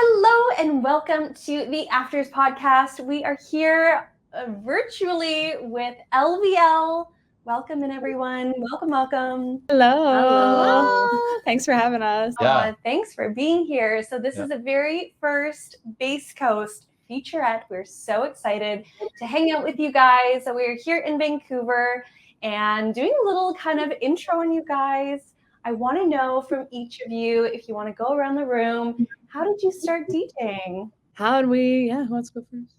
Hello and welcome to the Afters podcast. We are here virtually with LVL. Welcome in, everyone. Welcome. Hello. Thanks for having us. Yeah. Thanks for being here. So this is the very first Basscoast featurette. We're so excited to hang out with you guys. So we're here in Vancouver and doing a little kind of intro on you guys. I want to know from each of you, if you want to go around the room, how did you start DJing? Let's go first.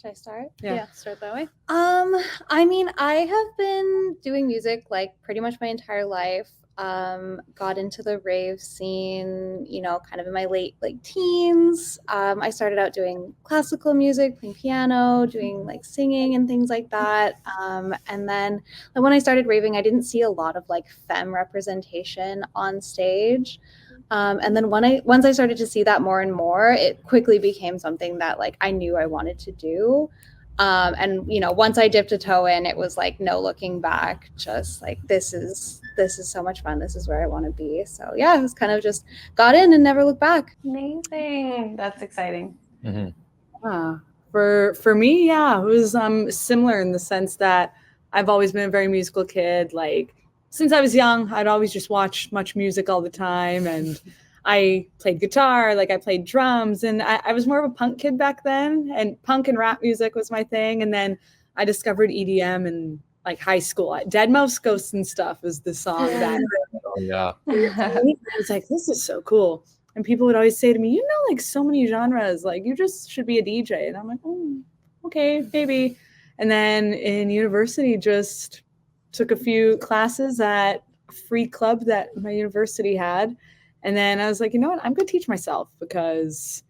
Should I start? Yeah, start that way. I have been doing music like pretty much my entire life. Got into the rave scene, kind of in my late teens. I started out doing classical music, playing piano, doing like singing and things like that. And then when I started raving, I didn't see a lot of like femme representation on stage. And then once I started to see that more and more, it quickly became something that like I knew I wanted to do. And once I dipped a toe in, it was like no looking back. Just like this is so much fun. This is where I want to be. So yeah, it was kind of just got in and never looked back. Amazing. That's exciting. Mm-hmm. For me, it was similar in the sense that I've always been a very musical kid. Like since I was young, I'd always just watch much music all the time, and I played guitar, like I played drums, and I was more of a punk kid back then, and punk and rap music was my thing. And then I discovered EDM in like high school. deadmau5, Ghosts and Stuff was the song that I was like, this is so cool. And people would always say to me, like so many genres, like you just should be a DJ. And I'm like, okay, maybe. And then in university, just took a few classes at a free club that my university had. And then I was like, you know what? I'm going to teach myself because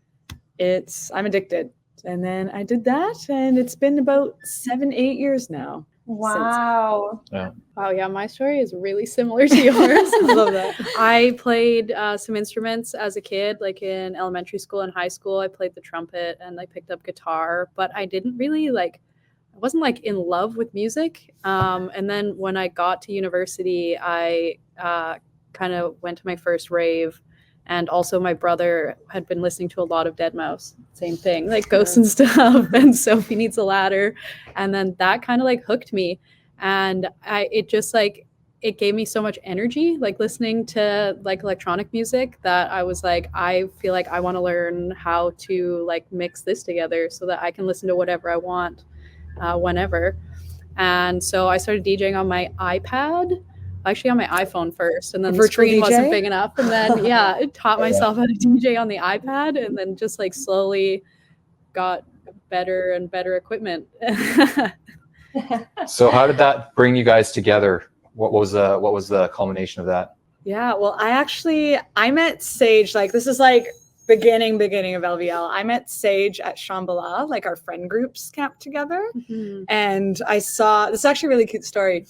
I'm addicted. And then I did that. And it's been about 7-8 years now. Wow. Wow. Yeah. My story is really similar to yours. I love that. I played some instruments as a kid, like in elementary school and high school. I played the trumpet and I picked up guitar, but I didn't really I wasn't like in love with music. And then when I got to university, I kind of went to my first rave, and also my brother had been listening to a lot of deadmau5, same thing, like Ghosts and Stuff and Sophie Needs a Ladder, and then that kind of like hooked me, and it gave me so much energy, like listening to like electronic music, that I was like, I feel like I want to learn how to like mix this together so that I can listen to whatever I want whenever. And so I started DJing on my iPad. Actually on my iPhone first, and then the screen DJ? wasn't big enough, and then I taught myself how to DJ on the iPad, and then just like slowly got better and better equipment. So how did that bring you guys together? What was the culmination of that? Yeah, well, I met Sage, like this is like beginning of LVL. I met Sage at Shambhala, like our friend groups camped together. Mm-hmm. And I saw, this is actually a really cute story.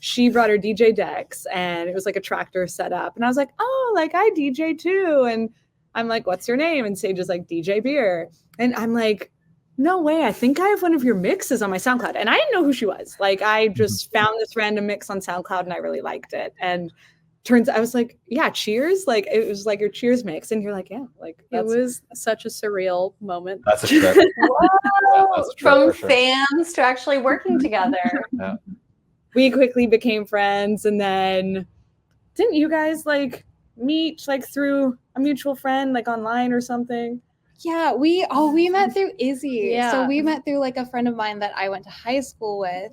She brought her DJ decks and it was like a tractor set up. And I was like, oh, like I DJ too. And I'm like, what's your name? And Sage is like, DJ Beer. And I'm like, no way. I think I have one of your mixes on my SoundCloud. And I didn't know who she was. Like I just found this random mix on SoundCloud and I really liked it. And I was like, yeah, Cheers. Like it was like your Cheers mix. And you're like, yeah, like it was such a surreal moment. That's a trip. From fans to actually working together. Yeah. We quickly became friends. And then didn't you guys like meet like through a mutual friend, like online or something? Yeah, we met through Izzy. Yeah. So we met through like a friend of mine that I went to high school with,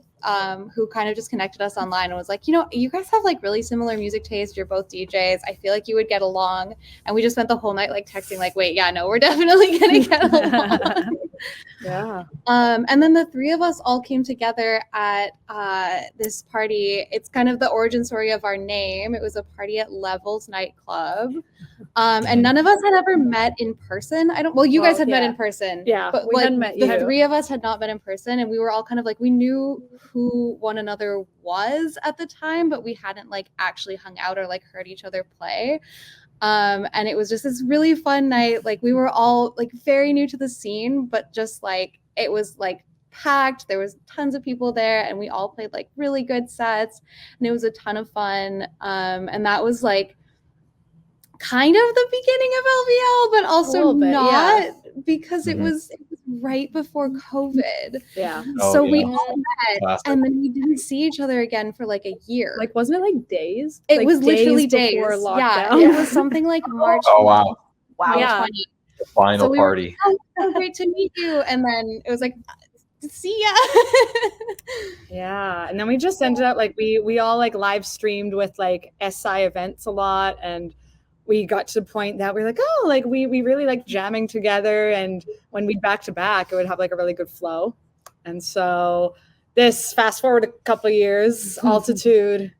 who kind of just connected us online and was like, you guys have like really similar music tastes. You're both DJs. I feel like you would get along. And we just spent the whole night like texting like, wait, yeah, no, we're definitely gonna get along. Yeah. And then the three of us all came together at this party. It's kind of the origin story of our name. It was a party at Levels nightclub. And none of us had ever met in person. You guys had met in person. Yeah, but we like hadn't met the you. three of us had not met in person, and we were all kind of like, we knew who one another was at the time, but we hadn't like actually hung out or like heard each other play. And it was just this really fun night. Like we were all like very new to the scene, but just like it was like packed. There was tons of people there, and we all played like really good sets, and it was a ton of fun. And that was like kind of the beginning of LVL, but also bit, not yeah. because it was right before COVID. Yeah. So yeah. we all met Classic. and then we didn't see each other again for like a year. Like, wasn't it like days? It Like, was literally days. before Yeah, lockdown. it was something like March Oh, wow. 2020. The final So we were party. Oh, so great to meet you. And then it was like, see ya. Yeah, and then we just ended up like we all like live streamed with like SI events a lot, and we got to the point that we're like, oh, like we really like jamming together, and when we'd back to back, it would have like a really good flow. And so this fast forward a couple of years, Altitude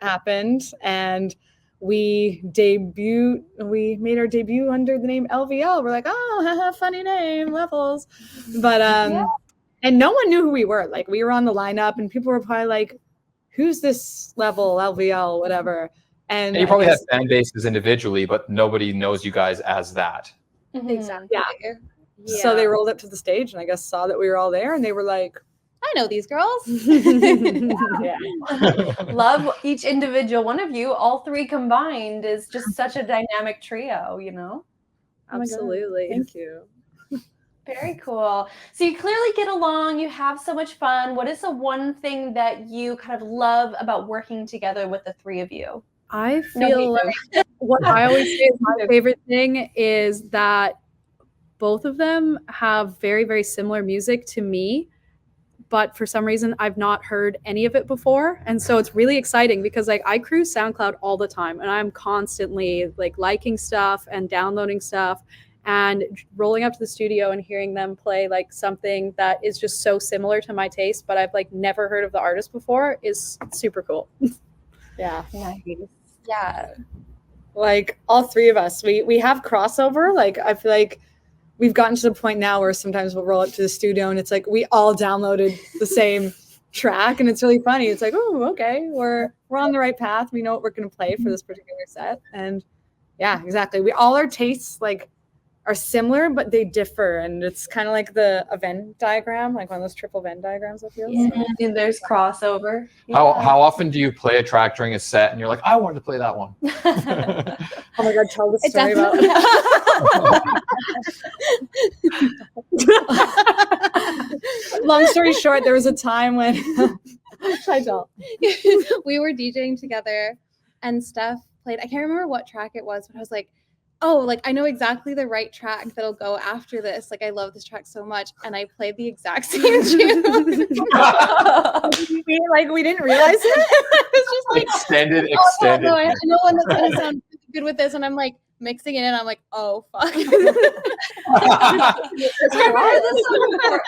happened, and we made our debut under the name LVL. We're like, oh, funny name, Levels. But and no one knew who we were. Like, we were on the lineup and people were probably like, who's this Level, LVL, whatever. And And you probably have fan bases individually, but nobody knows you guys as that. Exactly. Yeah. So they rolled up to the stage and I guess saw that we were all there and they were like, I know these girls. yeah. Love each individual one of you. All three combined is just such a dynamic trio, you know? Absolutely. Thank you. Very cool. So you clearly get along. You have so much fun. What is the one thing that you kind of love about working together with the three of you? I feel like what I always say is my favorite thing is that both of them have very, very similar music to me, but for some reason I've not heard any of it before. And so it's really exciting because like I cruise SoundCloud all the time and I'm constantly like liking stuff and downloading stuff and rolling up to the studio and hearing them play like something that is just so similar to my taste, but I've like never heard of the artist before is super cool. Yeah. Nice. Yeah. Like all three of us, we have crossover. Like I feel like we've gotten to the point now where sometimes we'll roll up to the studio and it's like we all downloaded the same track and it's really funny. It's like, oh, okay, we're on the right path. We know what we're gonna play for this particular set. And yeah, exactly. We all our tastes like are similar, but they differ. And it's kind of like a Venn diagram, like one of those triple Venn diagrams, I feel. Yeah. And there's crossover. How often do you play a track during a set and you're like, I wanted to play that one? Oh my God, tell the story about Long story short, there was a time when we were DJing together and Steph played, I can't remember what track it was, but I was like, oh, like I know exactly the right track that'll go after this. Like I love this track so much. And I played the exact same tune. we didn't realize it. It's just like extended. No, I know one that's gonna sound good with this. And I'm like mixing it in. I'm like, oh fuck.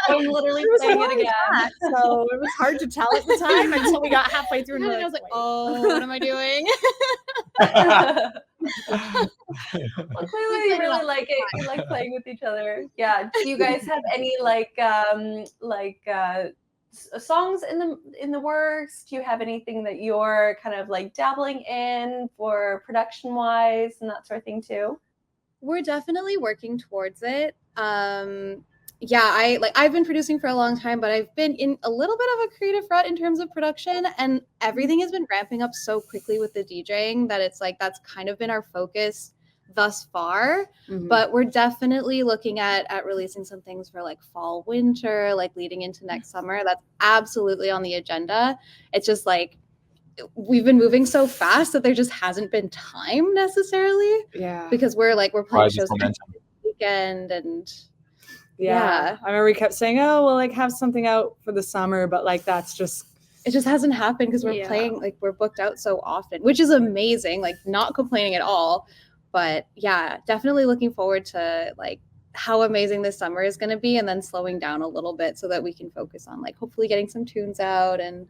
I'm literally playing it again. So it was hard to tell at the time until we got halfway through. And I was like, oh, what am I doing? Well, clearly you really like it. You like playing with each other. Yeah. Do you guys have any songs in the works? Do you have anything that you're kind of like dabbling in for production wise and that sort of thing too? We're definitely working towards it. I've been producing for a long time, but I've been in a little bit of a creative rut in terms of production, and everything has been ramping up so quickly with the DJing that it's like that's kind of been our focus thus far. But we're definitely looking at releasing some things for like fall, winter, like leading into next summer. That's absolutely on the agenda. It's just like we've been moving so fast that there just hasn't been time necessarily. Yeah. Because we're playing shows this weekend and yeah. I remember we kept saying, oh, we'll like have something out for the summer, but like it just hasn't happened because we're playing, like we're booked out so often, which is amazing, like not complaining at all. But yeah, definitely looking forward to like how amazing this summer is going to be and then slowing down a little bit so that we can focus on like hopefully getting some tunes out and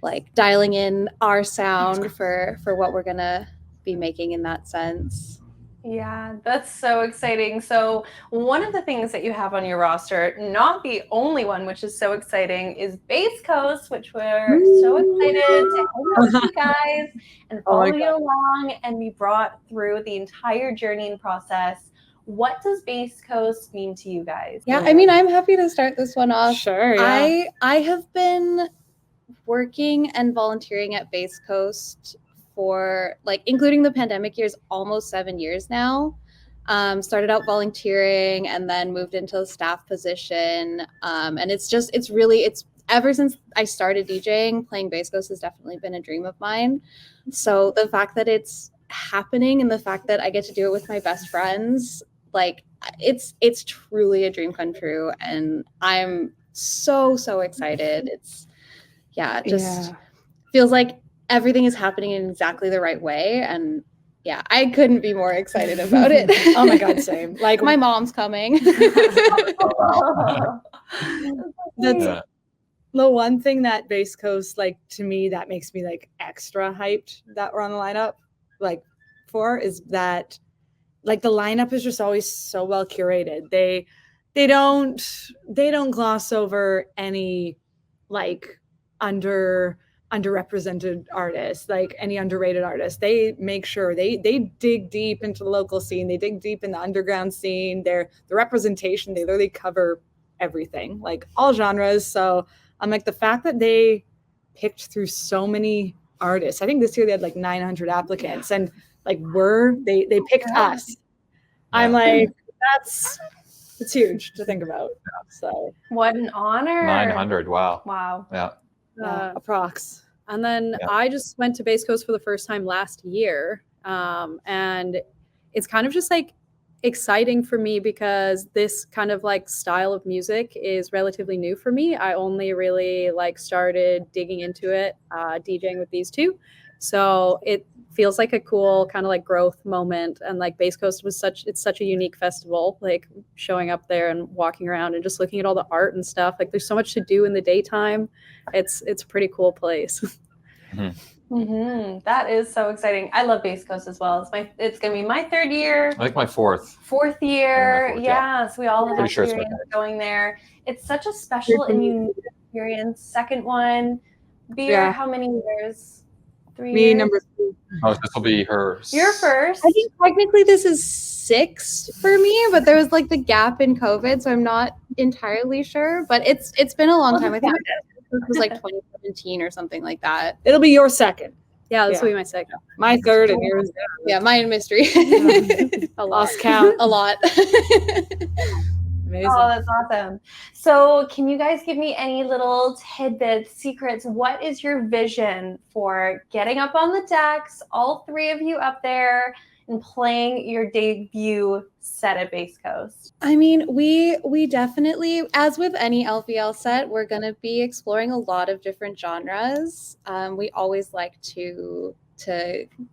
like dialing in our sound for what we're going to be making in that sense. Yeah, that's so exciting. So one of the things that you have on your roster, not the only one, which is so exciting, is Basscoast, which we're so excited to hang out with you guys and follow you along and be brought through the entire journey and process. What does Basscoast mean to you guys? Yeah, I mean, I'm happy to start this one off. Sure. Yeah. I have been working and volunteering at Basscoast for like, including the pandemic years, almost 7 years now. Started out volunteering and then moved into a staff position. And it's ever since I started DJing, playing Basscoast has definitely been a dream of mine. So the fact that it's happening and the fact that I get to do it with my best friends, like it's truly a dream come true. And I'm so excited. It's feels like everything is happening in exactly the right way. And yeah, I couldn't be more excited about it. Oh my God, same. Like my mom's coming. That's the one thing that Basscoast, like to me, that makes me like extra hyped that we're on the lineup, like for is that like the lineup is just always so well curated. They don't gloss over any like underrepresented artists, like any underrated artists. They make sure they dig deep into the local scene. They dig deep in the underground scene. The representation, they literally cover everything, like all genres. So I'm like, the fact that they picked through so many artists. I think this year they had like 900 applicants, and like they picked us. Yeah. I'm like, it's huge to think about. So what an honor. 900. Wow. Yeah. Approx. And then I just went to Basscoast for the first time last year. And it's kind of just like exciting for me because this kind of like style of music is relatively new for me. I only really like started digging into it, DJing with these two. So it feels like a cool kind of like growth moment. And like Basscoast it's such a unique festival, like showing up there and walking around and just looking at all the art and stuff. Like there's so much to do in the daytime. It's a pretty cool place. That is so exciting. I love Basscoast as well. It's gonna be my third year. I think my fourth year. Yeah, so we all have experience going there. It's such a special and unique experience. Second one. Beer, how many years? 3 Me, years? number 3. Oh, this will be hers. You're first. I think technically this is 6 for me, but there was like the gap in COVID, so I'm not entirely sure. But it's been a long time. I think it was like 2017 or something like that. It'll be your second. Yeah, this will be my second. My third, and yours. Yeah, mine mystery. A lost count. A lot. Amazing. Oh, that's awesome. So can you guys give me any little tidbits, secrets? What is your vision for getting up on the decks, all 3 of you up there, and playing your debut set at Basscoast? I mean, we definitely, as with any LVL set, we're going to be exploring a lot of different genres. We always like to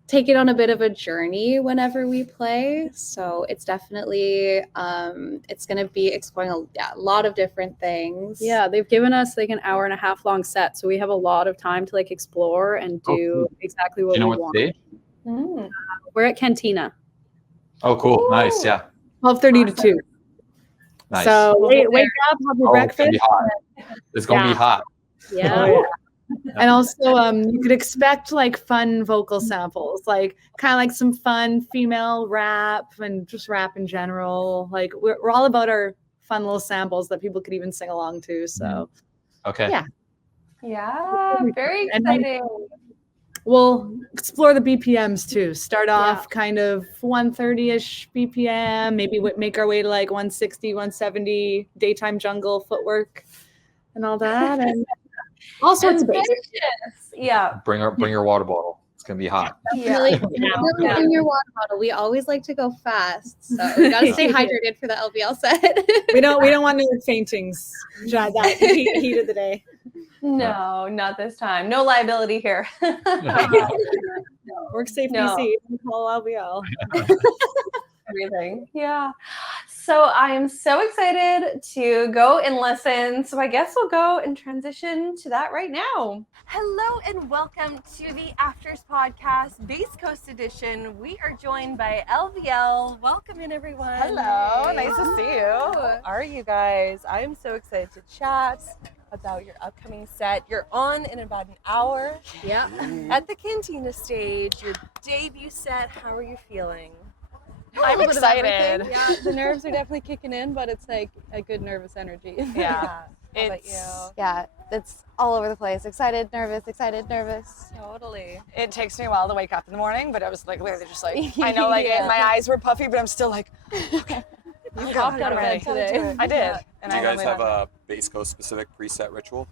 take it on a bit of a journey whenever we play. So it's definitely, it's going to be exploring a lot of different things. Yeah, they've given us like an hour and a half long set. So we have a lot of time to like explore and do exactly what we want. What stage? We're at Cantina. Oh, cool. Ooh. Nice. Yeah. 12:30 to 2. Nice. So wake up, have your breakfast. It's going to be hot. Yeah. And also, you could expect like fun vocal samples, like kind of like some fun female rap and just rap in general. Like we're all about our fun little samples that people could even sing along to. So, okay. Yeah, very exciting. We'll explore the BPMs too. Start off kind of 130-ish BPM, maybe make our way to like 160, 170 daytime jungle footwork and all that. And all sorts of basics. Yeah. Bring your water bottle. It's gonna be hot. Really bring your water bottle. We always like to go fast, so we gotta stay hydrated for the LVL set. we don't want no faintings. That heat of the day. No, not this time. No liability here. Work safe, BC. Call LVL. Everything. Yeah. So I am so excited to go and listen. So I guess we'll go and transition to that right now. Hello and welcome to the Afters Podcast, Basscoast edition. We are joined by LVL. Welcome in, everyone. Hello. Nice to see you. How are you guys? I am so excited to chat about your upcoming set. You're on in about an hour. Yeah. At the Cantina stage, your debut set. How are you feeling? I'm excited. Yeah, the nerves are definitely kicking in, but it's like a good nervous energy. Yeah. How about you? Yeah, it's all over the place. Excited, nervous, excited, nervous. Totally. It takes me a while to wake up in the morning, but I was like literally just like, I know like my eyes were puffy, but I'm still like, okay. You popped out of bed today. I did. And Do you I guys have a Basscoast specific preset ritual?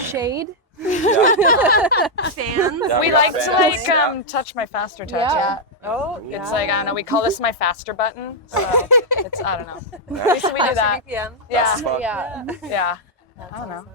Shade. Yeah. Fans. Yeah, we got like to fans. like touch my faster touch. Yeah. Oh, it's like, I don't know, we call this my faster button. So it's, I don't know. Yeah. So we do that. BPM. That's Yeah. fun. Yeah. That's I don't know. awesome.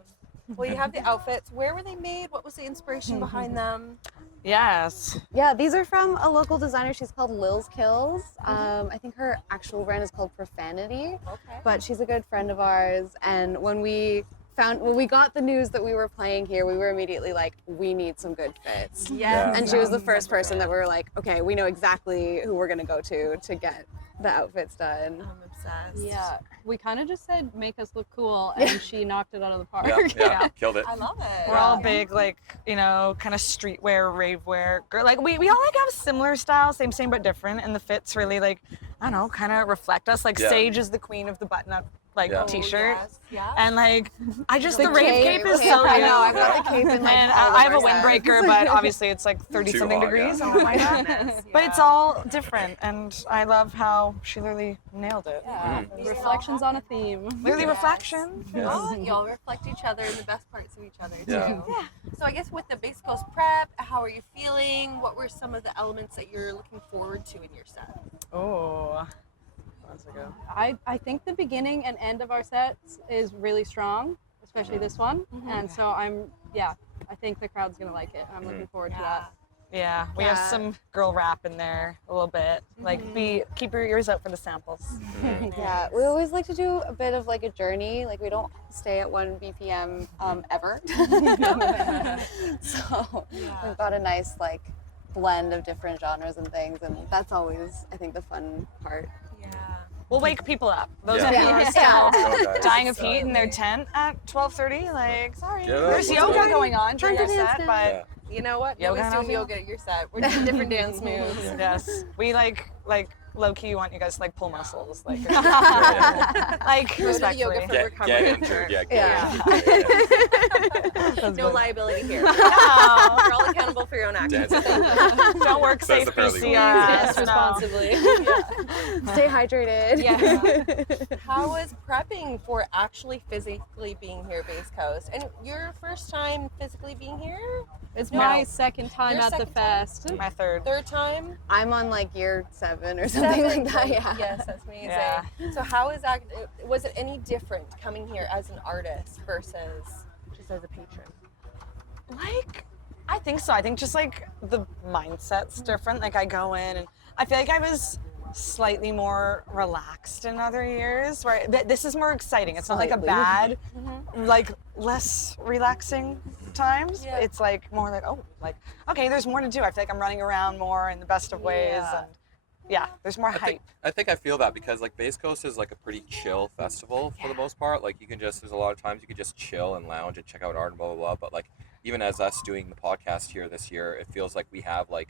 Well, you have the outfits. Where were they made? What was the inspiration behind them? Yes. Yeah, these are from a local designer. She's called Lil's Kills. I think her actual brand is called Profanity, Okay. but she's a good friend of ours. And when we got the news that we were playing here, we were immediately like, we need some good fits. Yes. And she was the first person that we were like, okay, we know exactly who we're gonna go to get the outfits done. I'm obsessed. Yeah, we kind of just said make us look cool, and she knocked it out of the park. Yeah, killed it. I love it. We're all big, like, you know, kind of streetwear, ravewear. Like, we all like have similar styles, same but different. And the fits really, like, I don't know, kind of reflect us. Like, Yeah. Sage is the queen of the button-up, like, Yeah. t-shirt. Yes. Yeah. And, like, I just, the The rave cape is so I cute. know, I've got the cape in like And all I have a of our sets. windbreaker, but obviously it's like 30-something Too hot, degrees. yeah. Oh my god. But it's all different, and I love how she literally nailed it. Yeah. Reflections on a theme. Literally Yes. reflection. Oh, y'all reflect each other in the best parts of each other too. Yeah. So I guess with the Basscoast prep, how are you feeling? What were some of the elements that you're looking forward to in your set? Oh. Let's go. I think the beginning and end of our sets is really strong, especially this one. And so I think the crowd's gonna like it. I'm looking forward to that. Yeah, we have some girl rap in there a little bit. Like, keep your ears out for the samples. Yeah, we always like to do a bit of like a journey. Like we don't stay at 1 BPM ever. So we've got a nice like blend of different genres and things, and that's always I think the fun part. Yeah. We'll wake people up. Those Yeah. people who are Yeah. still Go, guys. dying of heat in their tent at 12:30. Like, sorry. Get up, There's let's yoga go. going on during our Turn to set, dance but Yeah. You know what? Yoga Nobody's doing now? yoga at your set. We're doing different dance moves. yes, we like low key want you guys to like pull muscles, like like Go to the yoga respectfully. for Get recovery. injured. Yeah. Yeah. No liability here. No. You're all accountable for your own actions. Dance. Don't work Says safe the paralegal. PCRS. No. Responsibly. Stay hydrated. Yeah. How was prepping for actually physically being here, Basscoast? And your first time physically being here? It's No. my second time Your at the second time? fest. My third. Third time? I'm on like year 7 or something like that. Yeah. Yes, that's amazing. Yeah. So how is that? Was it any different coming here as an artist versus just as a patron? Like, I think so. I think just like the mindset's different. Like I go in and I feel like I was slightly more relaxed in other years where this is more exciting. It's not like a bad, like less relaxing times. Yeah. It's like more like, oh, like, okay, there's more to do. I feel like I'm running around more in the best of ways. Yeah. And yeah, there's more hype. I think I feel that because like Basscoast is like a pretty chill festival for the most part. Like you can just, there's a lot of times you can just chill and lounge and check out art and blah, blah, blah. But like even as us doing the podcast here this year, it feels like we have like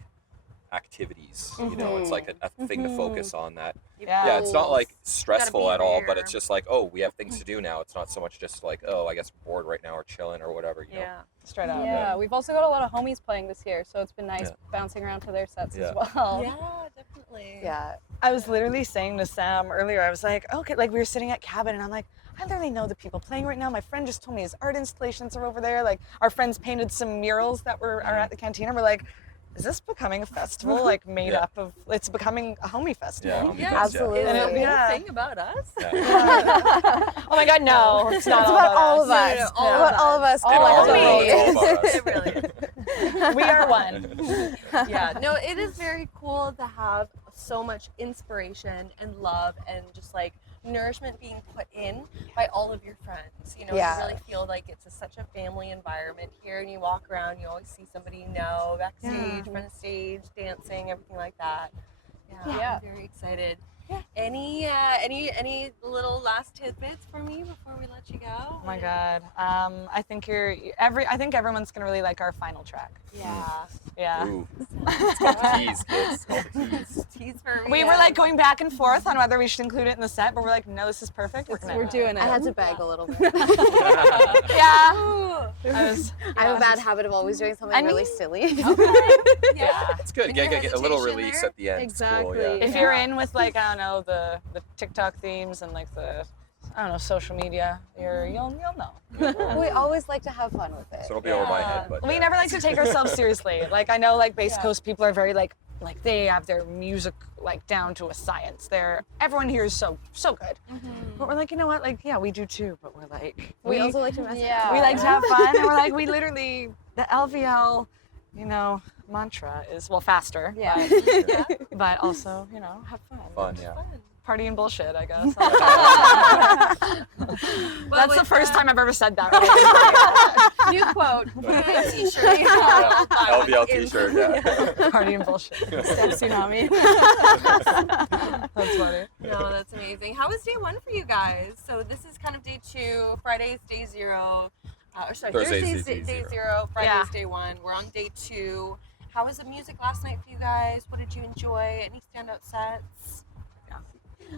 activities, you know, it's like a thing to focus on that. Yeah, it's not like stressful at all, but it's just like, oh, we have things to do now. It's not so much just like, oh, I guess we're bored right now or chilling or whatever, you know. Straight up. Yeah, we've also got a lot of homies playing this year, so it's been nice bouncing around to their sets as well. Yeah, definitely. Yeah. I was literally saying to Sam earlier, I was like, okay, like we were sitting at Cabin and I'm like, I literally know the people playing right now. My friend just told me his art installations are over there. Like our friends painted some murals that are at the cantina. We're like, is this becoming a festival like made up of, it's becoming a homie festival. Yeah, Absolutely. Is And the it- whole thing about us? Oh my God, no, it's not It's all about all of No, us. no, all of About all of us collectively. It's all about us. It really is. We are one. Yeah, no, it is very cool to have so much inspiration and love and just like nourishment being put in by all of your friends. You know, Yeah. you really feel like it's such a family environment here, and you walk around, you always see somebody you know backstage, front of stage, dancing, everything like that. Yeah, Yeah. I'm very excited. Yeah. Any any little last tidbits for me before we let you go? Oh my God. I think everyone's gonna really like our final track. Yeah. Yeah. Ooh. It's called tease, kids. It's called tease. Tease for me. We were like going back and forth on whether we should include it in the set, but we're like, no, this is perfect. We're doing it. I had to beg a little bit. Yeah. Ooh. I have a bad habit of always doing something really silly. Yeah. It's good. Any Get a little hesitation release there? at the end. Exactly. It's cool, yeah. If you're in with like, I don't know, the TikTok themes and like the, I don't know, social media, you'll know. We always like to have fun with it. So it'll be over my head, but We never like to take ourselves seriously. Like I know like Basscoast people are very like they have their music like down to a science. Everyone here is so good. But we're like, you know what? Like, yeah, we do too, but we're like We also like to mess we like to have fun, and we're like, we literally, the LVL, you know, mantra is, well, faster, but also, you know, have fun. fun, yeah. Party and bullshit, I guess. Well, That's the with first that- time I've ever said that. Right? New quote. T-shirt. Yeah. LVL t-shirt, yeah. Party and bullshit. Steph Tsunami. That's funny. No, that's amazing. How was day one for you guys? So this is kind of day 2, Friday's day 0. Thursday's Thursday's day day 0, Friday's Yeah. day 1. We're on day 2. How was the music last night for you guys? What did you enjoy? Any standout sets?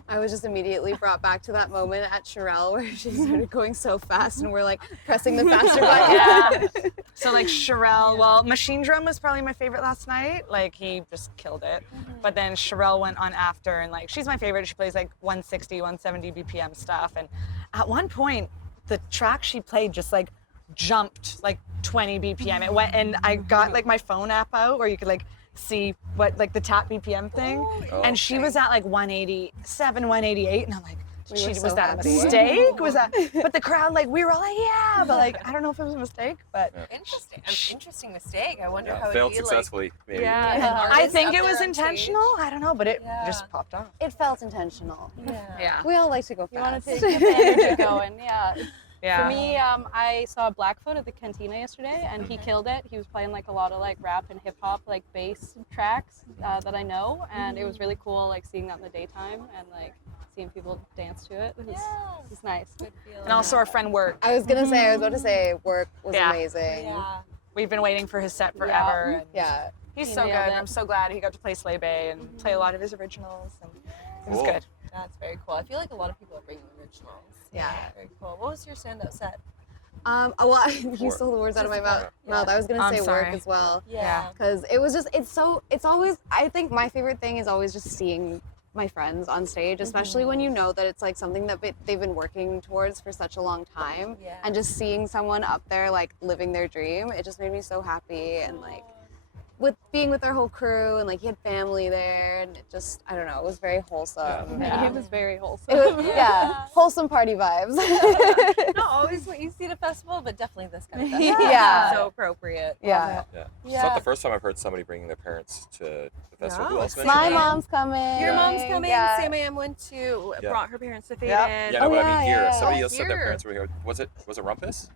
I was just immediately brought back to that moment at Sherelle where she started going so fast and we're like pressing the faster button. Yeah. So like Sherelle, well, Machine Drum was probably my favorite last night. Like he just killed it. But then Sherelle went on after, and like she's my favorite. She plays like 160, 170 BPM stuff. And at one point, the track she played just like jumped like 20 BPM. It went, and I got like my phone app out where you could like see what like the tap BPM thing, and she was at like 187, 188, and I'm like, We were was so that a happy. mistake? Was that? But the crowd, like, we were all like, yeah, but like, I don't know if it was a mistake, but Interesting. An interesting mistake. I wonder how Yeah. it'd Failed be successfully, maybe. Yeah. I think it was intentional. I don't know, but it just popped off. It felt intentional. Yeah. We all like to go You want fast. to keep the energy going, yeah. Yeah. For me, I saw Blackfoot at the Cantina yesterday, and he killed it. He was playing like a lot of like rap and hip hop like bass tracks that I know, and it was really cool like seeing that in the daytime and like seeing people dance to it. It was nice. And also our friend Work. I was about to say work was Yeah. amazing. Yeah. We've been waiting for his set forever. And Yeah. he's He so good. nailed it. I'm so glad he got to play Sleigh Bay and play a lot of his originals. And it was Cool. good. That's very cool. I feel like a lot of people are bringing originals. Yeah. Very cool. What was your standout set? Well, you stole the words out of my mouth. I was gonna I'm say sorry. work as well. Yeah. Because it was just, it's always, I think my favorite thing is always just seeing my friends on stage, especially when you know that it's like something that they've been working towards for such a long time. Yeah. And just seeing someone up there like living their dream, it just made me so happy. And like with being with our whole crew, and like he had family there, and it just, I don't know, it was very wholesome. It was very wholesome. It was, wholesome party vibes. Not always what you see at a festival, but definitely this kind of festival. Yeah. So appropriate. Yeah. It's not the first time I've heard somebody bringing their parents to the festival. Who else mentioned My that? mom's coming. Your mom's coming. Yeah. Sam AM went to, Yeah. brought her parents to Faded. Yep. Yeah, no, but I mean here. yeah. Somebody else said their Here. parents were here. Was it Rumpus?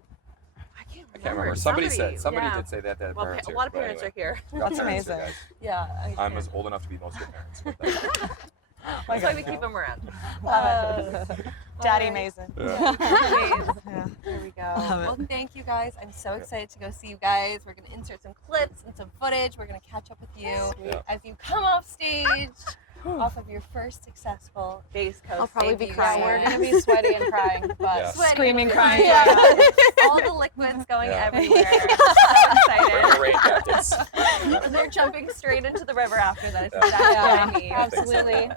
I I can't remember. Somebody yeah. did say that their Well, parents a here. lot of but parents anyway. are here. Got parents amazing. here, guys. Yeah. I'm as old enough to be most of your parents. but that's- That's why we keep them around. Daddy Mazen. There we go. Love it. Well, thank you guys. I'm so excited to go see you guys. We're going to insert some clips and some footage. We're going to catch up with you Yeah. as you come off stage off of your first successful Basscoast. I'll probably be debut. crying. We're gonna be sweaty and crying, but Yeah. Sweaty Screaming, and crying. Yeah. All the liquids going Yeah. everywhere. So Bring excited. your rain jackets. They're jumping straight into the river after that. It's Yeah. exactly what I need. absolutely.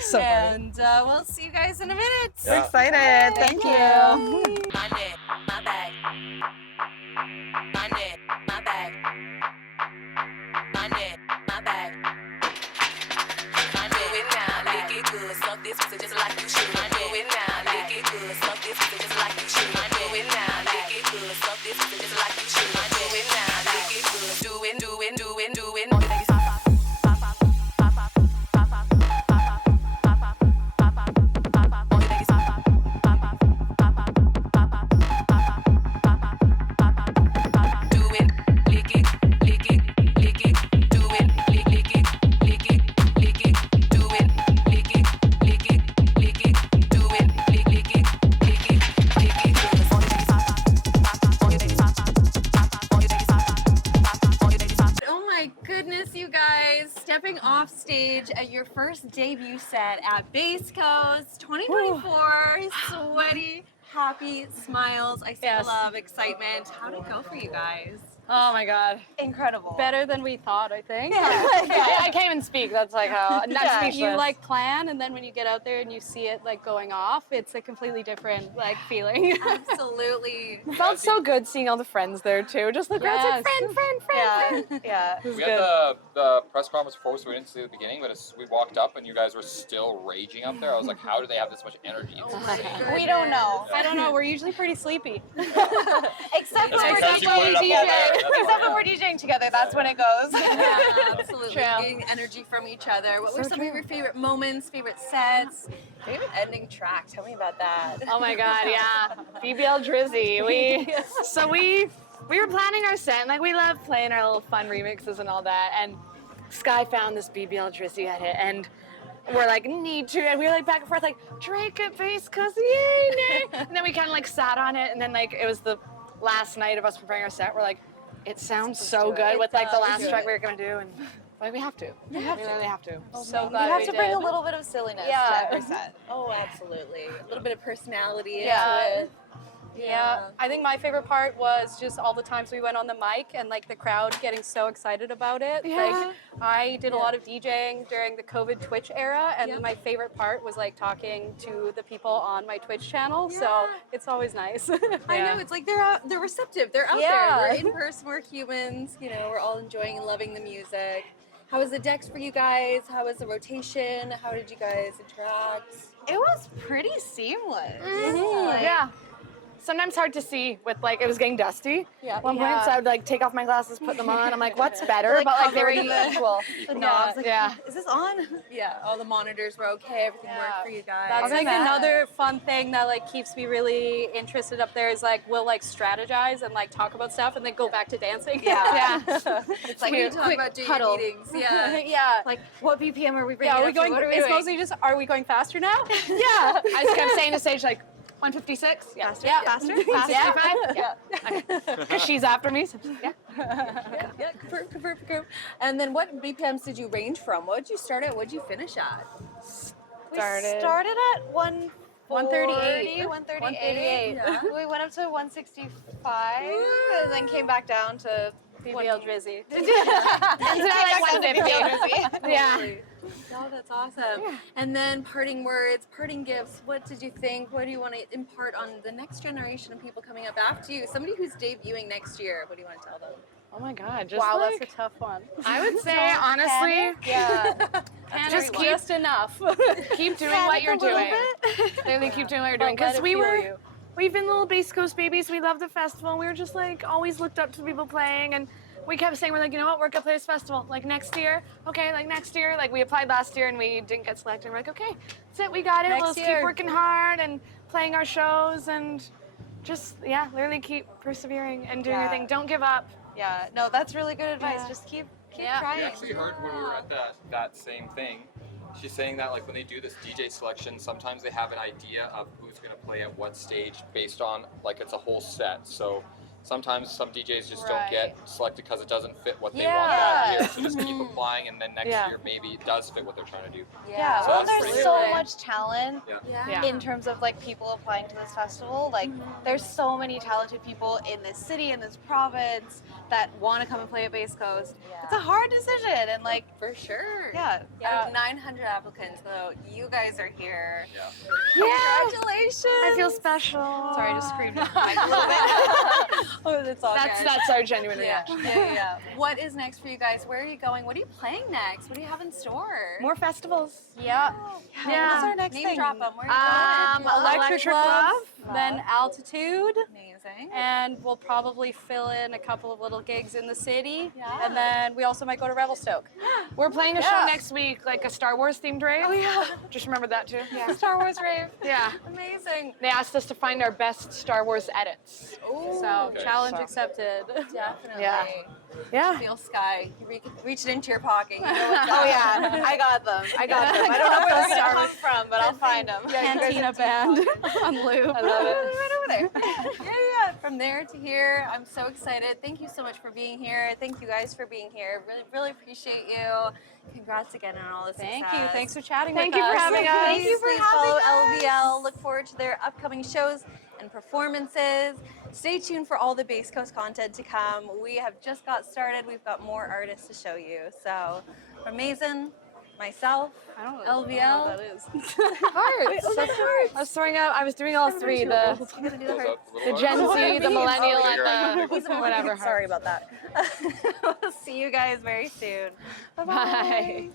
So funny. And we'll see you guys in a minute. Yeah. Excited. Thank you. My neck, my back. My neck, my back. My neck, my back. I do it now, lick it good, suck this pussy just like you should. I do it now, lick it good, suck this pussy just like you should. I do it now, lick it good, suck this pussy just like you should. I do it now, lick it good, do it, do it, do it, do it. All you ladies pop, pop, pop, pop, pop, pop, pop, pop, pop, pop, pop, pop, pop, pop. All you ladies pop, pop, pop, pop, pop, pop, pop, pop, pop, pop, pop, pop. Do it, lick it, lick it, lick it. Do it, lick it, lick it, lick it. Do it, lick it, lick it, lick it. much at your first debut set at Basscoast 2024. Sweaty, happy, smiles. I see the love, excitement. How'd it go for you guys? Oh my God. Incredible. Better than we thought, I think. I can't even speak. That's like how You like plan, and then when you get out there and you see it like going off, it's a completely different like feeling. Absolutely. It felt so good seeing all the friends there too. Just the crowd's like friend. Yeah. It was We good. had the press conference before, so we didn't see the beginning, but as we walked up and you guys were still raging up there, I was like, how do they have this much energy? It's insane. We don't know. I don't know. We're usually pretty sleepy. Except when we're Except you put it up all there. Except when we're DJing together, that's when it goes. Yeah, absolutely. Getting energy from each other. What were some of your favorite moments, favorite sets, favorite ending track? Tell me about that. Oh my God, yeah. BBL Drizzy. We were planning our set, and like we love playing our little fun remixes and all that. And Sky found this BBL Drizzy edit, and we're like, need to, and we were like back and forth, like Drake at Basscoast, yay, nay. And then we kind of like sat on it, and then like it was the last night of us preparing our set. We're like, it sounds so good with like the last track we were gonna do, and like we have to. We really have to. So We glad have we to did. bring a little bit of silliness to every set. Oh, absolutely. A little bit of personality Yeah. into it. Yeah, I think my favorite part was just all the times we went on the mic and like the crowd getting so excited about it. Yeah. Like I did a lot of DJing during the COVID Twitch era, and my favorite part was like talking to the people on my Twitch channel. So it's always nice. I know, it's like they're receptive. They're out there. We're in person. We're humans. You know, we're all enjoying and loving the music. How was the decks for you guys? How was the rotation? How did you guys interact? It was pretty seamless. Yeah. Sometimes hard to see with like it was getting dusty. Yeah. At one point, so I would like take off my glasses, put them on. I'm like, what's better? Like But like they were covering the the knobs. Like, Yeah. is this on? Yeah, all the monitors were okay. Everything worked for you guys. That's like that. another fun thing that like keeps me really interested up there is like we'll like strategize and like talk about stuff and then go back to dancing. Yeah. It's like we talk about doing huddle. meetings. Yeah. Yeah. Like, what BPM are we bringing Yeah, are we up to? going? What are we It's doing? mostly just, are we going faster now? Yeah. I just kept saying to stage like 156. Yeah. Faster? Yeah. Faster? 165. Yeah. Because she's after me. So, yeah. Yeah, confirm. And then what BPMs did you range from? What did you start at? What did you finish at? We started at 138. 138. Yeah. We went up to 165 and then came back down to BBL Drizzy. Yeah. Oh, that's awesome. And then parting words, parting gifts. What did you think? What do you want to impart on the next generation of people coming up after you? Somebody who's debuting next year. What do you want to tell them? Oh my God. Just Wow, like, that's a tough one. I would say honestly, Just just enough. keep doing what you're doing. Literally keep doing what you're doing. Because we've been little Basscoast babies. We love the festival. We were just like always looked up to people playing, and we kept saying, we're like, you know what, we're gonna play this festival. Like next year, okay, like next year. Like we applied last year and we didn't get selected. We're like, okay, that's it, we got it. Next Let's year. keep working hard and playing our shows and just, literally keep persevering and doing your thing. Don't give up. Yeah, no, that's really good advice. Yeah. Just keep We trying. actually heard when we were at that same thing. She's saying that like when they do this DJ selection, sometimes they have an idea of who's gonna play at what stage based on like it's a whole set. So sometimes some DJs just don't get selected because it doesn't fit what they want that year. So just keep applying, and then next year maybe it does fit what they're trying to do. Yeah, So well, that's there's pretty so good. much talent Yeah. in terms of like people applying to this festival. Like, there's so many talented people in this city, in this province that want to come and play at Basscoast. It's a hard decision, and like, For sure. yeah. Out of 900 applicants, though, you guys are here. Yeah. Congratulations. I feel special. Sorry, I just screamed into the mic a little bit. Oh, it's all That's our genuine reaction. Yeah. What is next for you guys? Where are you going? What are you playing next? What do you have in store? More festivals. Yeah. What's our next Name thing? drop them. Where are you going? Electric Love. Then Altitude. Amazing. And we'll probably fill in a couple of little gigs in the city. And then we also might go to Revelstoke. We're playing a show next week, like a Star Wars themed rave. Oh yeah. Just remember that too. Yeah. Star Wars rave. Yeah. Amazing. They asked us to find our best Star Wars edits. So challenge accepted. Definitely. Yeah. Feel Sky. You reach it into your pocket. You know what's Oh yeah, I got them. I don't know where they're gonna come from, but I'll find them. Cantina band on loop. I love it. Right over there. Yeah, from there to here, I'm so excited. Thank you so much for being here. Thank you guys for being here. Really, really appreciate you. Congrats again on all the success. Thank you. Thanks for chatting Thank with you us. for having us. Thank you for Please having follow us. LVL. Look forward to their upcoming shows and performances. Stay tuned for all the Bass Coast content to come. We have just got started. We've got more artists to show you. So from Mazen, myself, I don't LVL. know what that is. Hearts. I was throwing up. I was doing all three. The You're gonna do the hearts. Gen Z, the millennial, and He's the a whatever. Sorry about that. We'll see you guys very soon. Bye.